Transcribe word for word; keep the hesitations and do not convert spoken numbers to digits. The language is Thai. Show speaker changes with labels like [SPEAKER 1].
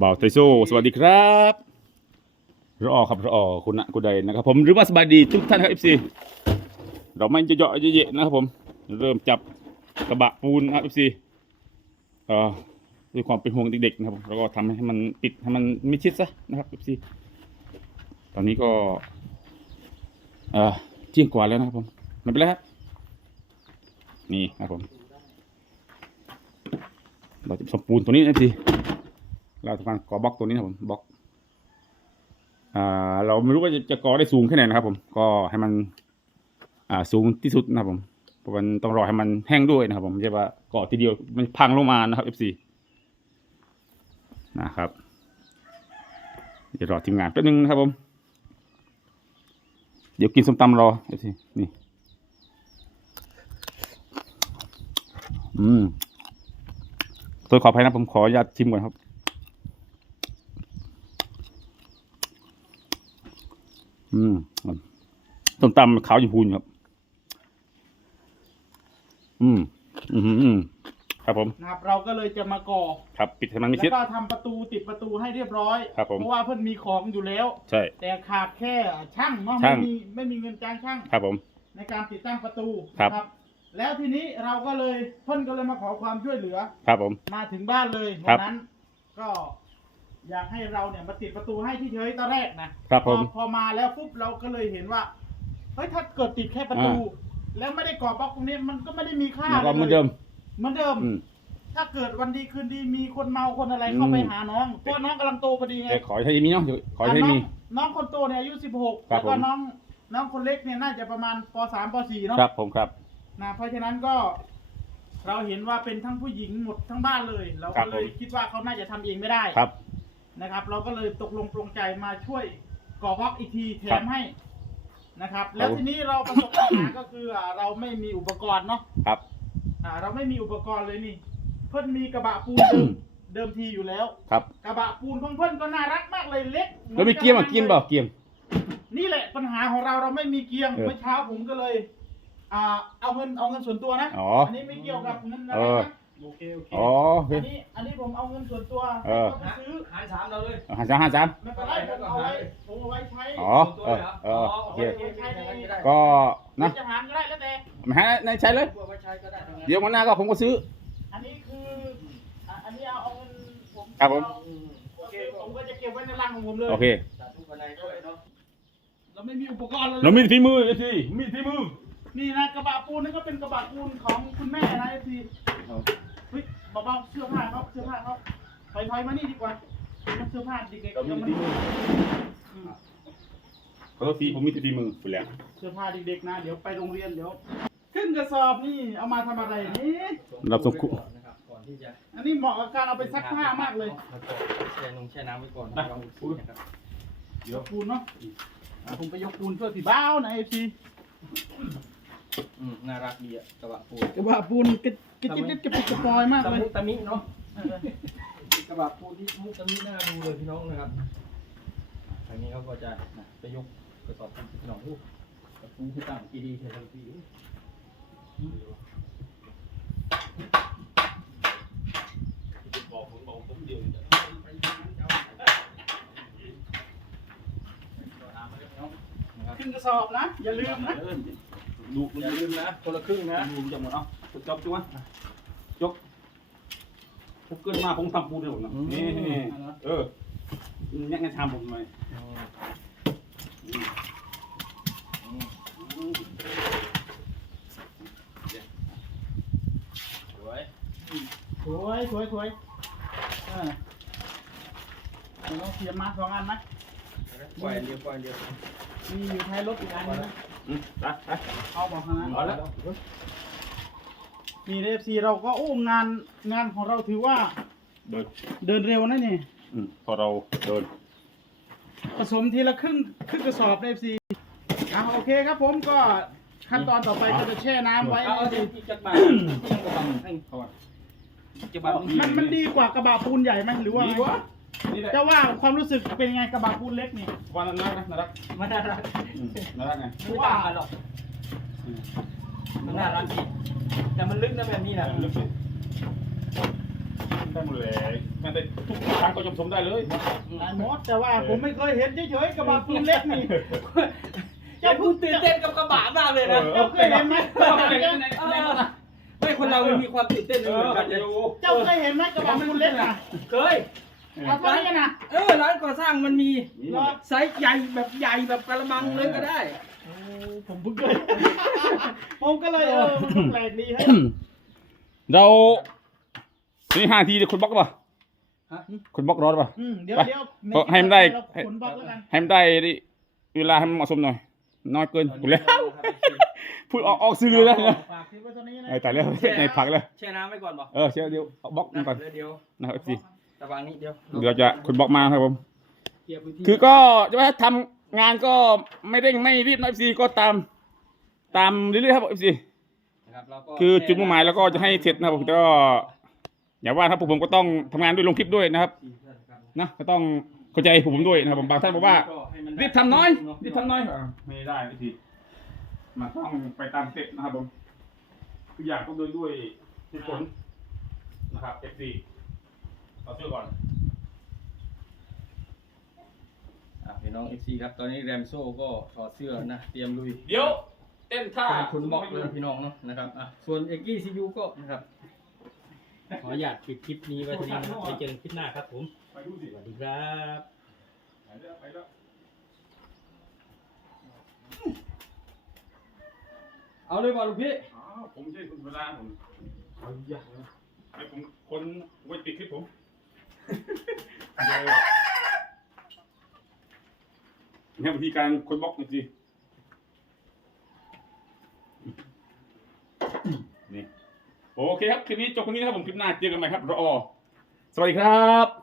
[SPEAKER 1] บ่าวไทโซสวัสดีครับรอครับรอคุณนะคุณใดนะครับผมหรือว่าสบายดีทุกท่านครับเอฟซีเราไม่จะเยาะเยอะๆนะครับผมเริ่มจับกระบะปูนนะครับเอฟซีเอ่อด้วยความเป็นห่วงเด็กๆนะครับแล้วก็ทำให้มันปิดให้มันมิดชิดซะนะครับเอฟซีตอนนี้ก็เอ่อเที่ยงกว่าแล้วนะครับผมไม่เป็นไรครับนี่ครับผมเราจะผสมปูนตัวนี้เอฟซีเราทำการก่อบล็อกตัวนี้นะครับผมบล็อกอ่าเราไม่รู้ว่าจะจะก่อได้สูงแค่ไหนนะครับผมก็ให้มันอ่าสูงที่สุดนะครับผมเพราะมันต้องรอให้มันแห้งด้วยนะครับผมไม่ใช่ว่าก่อทีเดียวมันพังลงมานะครับ เอฟ ซี นะครับเดี๋ยวรอทีมงานแป๊บนึงนะครับผมเดี๋ยวกินส้มตำรอ เอฟ ซี นี่อืมตัวขออภัยนะผมขออนุญาตชิมก่อนครับอืมต้มตำขาวชมพูครับอืมอืมอืมครับผม
[SPEAKER 2] นะครับเราก็เลยจะมาก่อ
[SPEAKER 1] ครับปิดให้มันไม่ชิด
[SPEAKER 2] แล้วก็ทำประตูติดประตูให้เรียบร้อย
[SPEAKER 1] ครับผม
[SPEAKER 2] เพราะว่าเพิ่นมีของอยู่แล้ว
[SPEAKER 1] ใช่
[SPEAKER 2] แต่ขาดแค่ช่างเนาะไม่มีไม่มีเงินจ้างช่าง
[SPEAKER 1] ครับผม
[SPEAKER 2] ในการติดตั้งประตู
[SPEAKER 1] ครับ
[SPEAKER 2] นะแล้วทีนี้เราก็เลยเพิ่นก็เลยมาขอความช่วยเหลือ
[SPEAKER 1] ครับผม
[SPEAKER 2] มาถึงบ้านเลยวันนั้นก็อยากให้เราเนี่ยมาติดประตูให้ที่เฉยตอนแรกนะครับ
[SPEAKER 1] ผม
[SPEAKER 2] พอมาแล้วปุ๊บเราก็เลยเห็นว่าเฮ้ยถ้าเกิดติดแค่ประตู แล้วไม่ได้ก่อบล็อกตรงนี้มันก็ไม่ได้มีค่าเลย
[SPEAKER 1] เหมือนเดิม
[SPEAKER 2] เหมือนเดิมถ้าเกิดวันดีคืนดีมีคนเมาคนอะไรเข้าไปหาน้องเพราะน้องกำลังโตพอดีไง
[SPEAKER 1] ขอให้มีเนาะขอให้มี
[SPEAKER 2] น้องคนโตเนี่ยอายุสิบหกแล้วก็น้องน้องคนเล็กเนี่ยน่าจะประมาณปสามปสี่เนาะ
[SPEAKER 1] ครับผมครับ
[SPEAKER 2] นะเพราะฉะนั้นก็เราเห็นว่าเป็นทั้งผู้หญิงหมดทั้งบ้านเลยเราก็เลยคิดว่าเขาน่าจะทำเองไม่ได้
[SPEAKER 1] ครับ
[SPEAKER 2] นะครับเราก็เลยตกลงปรงใจมาช่วยก่อบล็อกอีกทีแถมให้นะครับแล้วทีนี้เราประสบปัญหาก็คือเราไม่มีอุปกรณ์เนาะ
[SPEAKER 1] ครับ
[SPEAKER 2] อ่าเราไม่มีอุปกรณ์เลยนี่เพิ่นมีกระบะปูนเดิมเดิมทีอยู่แล้ว
[SPEAKER 1] ครับ
[SPEAKER 2] กระบะปูนของเพิ่นก็น่ารักมากเลยเล็ก
[SPEAKER 1] แล้วมีเกียร์มั้ยเกียร์เปล่าเกียร์
[SPEAKER 2] นี่แหละปัญหาของเราเราไม่มีเกียร์เมื่อเช้าผมก็เลยอ่าเอาเงินเอาเงินส่วนตัวนะอันนี้ไม่เกี่ยวกับเงินอะไรนะโอเคโอเค
[SPEAKER 1] อ๋ออั
[SPEAKER 2] นนี้อันนี้ผมเอาเงินส่วนตัวไปซื้อ
[SPEAKER 3] หาสามเราเลย
[SPEAKER 1] หาสามหาสาม
[SPEAKER 2] ไม่เป็นไรผมเอาไว้ผมเอาไว้ใช้
[SPEAKER 1] อ๋อเออเออโอเคก็นะ
[SPEAKER 2] จะหารก็ได้แล้วแต่
[SPEAKER 1] มาให้ในใช้เลยเดี๋ยววันหน้าก็ผมก็ซื้อ
[SPEAKER 2] อันนี้คืออันนี้เอาเอาเงินผม
[SPEAKER 1] ครับผม
[SPEAKER 2] โอเคผมก็จะเก็บไว้ในรังของผมเลย
[SPEAKER 1] โอเค
[SPEAKER 2] เราไม่มีอุปกรณ์เลย
[SPEAKER 1] เรามีฝีมือเอซีมีฝีมือ
[SPEAKER 2] นี่นะกระบะปูนนี่ก็เป็นกระบะปูนของคุณแม่นะเอซีเฮ้ยเบาๆเสื้อผ้าเขาเสื้อผ้าเขาถอยๆมานี่ดีกว่าเสื้อผ้าเด็กๆยังไม่
[SPEAKER 1] เขาตีผมมีฝีมือไปแล้ว
[SPEAKER 2] เสื้อผ้าเด็กๆนะเดี๋ยวไปโรงเรียนเดี๋ยวขึ้นกระสอบนี่เอามาทำอะไรนี่
[SPEAKER 1] รับส่งคุ
[SPEAKER 2] อันนี้เหมาะกับการเอาไปซักผ้ามากเลย
[SPEAKER 3] แช่นงแช่น้ำไว้ก่อนนะครับ
[SPEAKER 2] ยกปูนเนาะผมไปยกปูนเพื่อผีบ้าวนะเอฟซี
[SPEAKER 3] น่ารักดีอะกระบะปูน
[SPEAKER 2] กระบะปูนกระกระจิ๊บกระปิดกระปอยมากเลย
[SPEAKER 3] ตะมิเนาะกระบะปูนที่มุกตะมิน่าดูเลยพี่น้องนะครับทางนี้เขาก็จะไปยกกระสอบปูนพี่น้องลูกกระปูที่ต่างกีดีเทเลปีบอกผมบอกผมเดียว
[SPEAKER 2] ขึ้นกระสอบนะอย่าลืมนะ
[SPEAKER 3] ดูอย่าลืมนะคนละครึ่งนะ
[SPEAKER 1] ดูจังหมดเนาะจบจ้วจบพวกเกินมาผมทำปูนเลยผมนะนี่เออเนี่ยงั้นทำผมไหม
[SPEAKER 2] สวยสวยสวยสวยอ่าเราเสียบมาสองอันไหม
[SPEAKER 3] ปล่อยเดียวปล่อยเดียว
[SPEAKER 2] มีอยู่ท้ายรถอีกอันนึงนะ
[SPEAKER 1] ไปไป
[SPEAKER 2] เอาบอกขนาดนั้นมีเอฟซีเราก็โอ้งานงานของเราถือว่า
[SPEAKER 1] เดิน
[SPEAKER 2] เดินเร็วนะนี่
[SPEAKER 1] พอเราเดิน
[SPEAKER 2] ผสมทีละครึ่งครึ่งกระสอบเอฟซีอ่ะโอเคครับผมก็ขั้นตอนต่อไปจะแช่น้ำไว้
[SPEAKER 3] เอาที่จักรบาลที่จักรบาลให้ก่อน
[SPEAKER 2] จักรบาลมันมันดีกว่ากระบะปูนใหญ่ไหมหรือว่า
[SPEAKER 1] ดีกว่า
[SPEAKER 2] จะว่าความรู้สึกเป็นไงกระบะปูนเล็กนี่
[SPEAKER 1] วันนั้นนะน่ารัก
[SPEAKER 3] มันน่ารัก
[SPEAKER 1] น่ารักไง
[SPEAKER 3] ไม่ว่าหรอกมันน่ารักดีแต่มันลึกนะแบบนี้นะ
[SPEAKER 1] ลึกได้หมดเลยงานได้ทุกครั้งก็ชมชมได้เลย
[SPEAKER 2] หลายมดแต่ว่าผมไม่เคยเห็นเฉยๆกระบะปูนเล็กนี่
[SPEAKER 3] เจ้าพูดตื่นเต้นกับกระบะมากเลยนะ
[SPEAKER 2] เจ้าเคยเห็นไหม
[SPEAKER 3] ไม่คนเรามันมีความตื่นเต้นไม่เหมือนกันเลย
[SPEAKER 2] เจ้าเคยเห็นไหมกระบะปูนเล็กอ่ะ
[SPEAKER 3] เคย
[SPEAKER 2] เอาเท่านี้นะ
[SPEAKER 3] เออร้านก่อสร้างมันมีไซส์ใหญ่แบบใหญ่แบบกระมังเลยก็ได้
[SPEAKER 2] โอ้ผมเพิ่งเคย ผมก็เลยเออมันก็แปลกดีให้
[SPEAKER 1] เรานี่ห้าทีเดี๋ยวคุณบล็อกป่ะ
[SPEAKER 3] ฮะ
[SPEAKER 1] คุณบล็อกรอดป่ะ
[SPEAKER 2] อืมเดี๋ยว
[SPEAKER 1] ไป
[SPEAKER 2] เดี๋ยว
[SPEAKER 1] ก็ให้มันได้
[SPEAKER 2] เราขนบล็อกแล้วกัน
[SPEAKER 1] ให้มันได้เวลาให้มันเหมาะสมหน่อย น้อยเกินกูแล้วพูดออกออกซื้อเลยนะ
[SPEAKER 2] ฝากทิ้งไว้ตรงนี้นะ
[SPEAKER 1] ไอ้ตายแล้วในผักแล้ว
[SPEAKER 3] แช่น้ำไว้ก่อนป่ะ
[SPEAKER 1] เออเชื่อเดี๋ยวเอาบล็อกมันก่อน
[SPEAKER 3] เดี๋ยว
[SPEAKER 1] นะครับสิ
[SPEAKER 3] ตะวางนี้เดี๋ยว
[SPEAKER 1] เดี๋ยวเราจะคุณบล็อกมาครับผม
[SPEAKER 3] เคลียร์พื้นที่
[SPEAKER 1] คือก็จะว่าทำงานก็ไม่เร่งไม่รีบนะเอฟซีก็ตามตามเรื่อยๆครับเอฟซี
[SPEAKER 3] นะครับเราก็
[SPEAKER 1] คือจุดมุ่งหมายแล้วก็จะให้เสร็จนะครับผมแต่ก็อย่าว่าครับผมก็ต้องทำงานด้วยลงคลิปด้วยนะครับนะก็ต้องเข้าใจผมด้วยนะครับผมบางท่านบอกว่ารีบทำน้อยรีบทำน้อยไม่ได้เอฟซีมันต้องไปตามสเต็ปนะครับผมทุกอย่างต้องเดินด้วยเหตุผลนะครับเอฟซีเอาเสื้อก่อน
[SPEAKER 3] อ่ะพี่น้อง เอฟ ซี ครับตอนนี้แรมโซ่ก็ถอดเสื้อนะเตรียมลุย
[SPEAKER 1] เดี๋ยวเต้นท่า
[SPEAKER 3] เป็นคุณบล็อกเลยพี่น้องเนาะนะครับอ่ะส่วนเอ็กกี้ซียูก็นะครับขออนุญาตปิดคลิปนี้ไว้เท่านี้นะครับไปเจอกันคลิปหน้าครับผม
[SPEAKER 1] ไปดูสิ
[SPEAKER 3] สวัสดีครับ
[SPEAKER 1] ไปแล้วไปแล้ว
[SPEAKER 3] เอาเลยบอลลูกพี่
[SPEAKER 1] อ๋อผมใช่คนธรรมดาผมเอาอย่าไอ้ผมคนไว้ปิดคลิปผมเนี่ยวิธีการคนบล็อกจริงๆนี่โอเคครับคลิปนี้จบตรงนี้นะครับผมคลิปหน้าเจอกันใหม่ครับรอสวัสดีครับ